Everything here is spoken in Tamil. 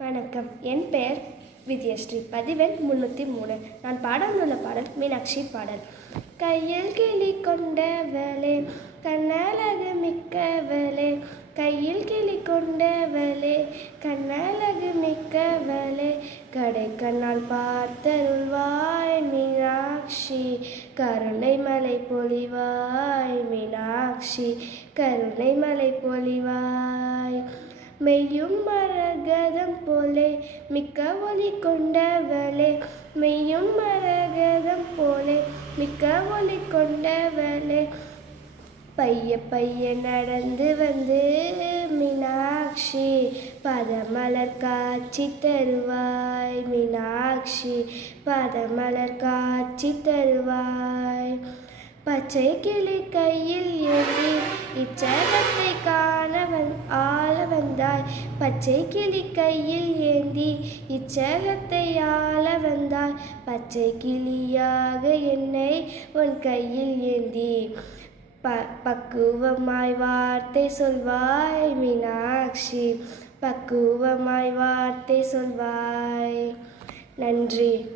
வணக்கம். என் பெயர் வித்யஸ்ரீ. பதிவெண் முன்னூற்றி மூணு. நான் பாட வந்துள்ள பாடல் மீனாட்சி பாடல். கையில் கிளி கொண்டவளே கண்ணழகு மிக்கவளே கையில் கிளி கொண்டவளே கண்ணழகு மிக்கவளே. கடை கண்ணால் பார்த்தருள்வாய் மீனாட்சி கருணை மலை பொழிவாய் மீனாட்சி கருணை மலை பொழிவாய். மெய்யும் மரக போலே மிக்க ஒளி கொண்டவளே மெய்யும் மரகதம் போலே மிக்க ஒளி கொண்டவளே. பைய பைய நடந்து வந்து மீனாட்சி பதமலர் காட்சி தருவாய் மீனாட்சி பதமலர் காட்சி தருவாய். பச்சை கிளி கையில் ஏந்தி இச்சகத்தை பச்சை கிளி கையில் ஏந்தி இச்சகத்தை ஆள வந்தாய். பச்சை கிளியாக என்னை உன் கையில் ஏந்தி. ப பக்குவமாய் வார்த்தை சொல்வாய் மீனாட்சி. பக்குவமாய் வார்த்தை சொல்வாய். நன்றி.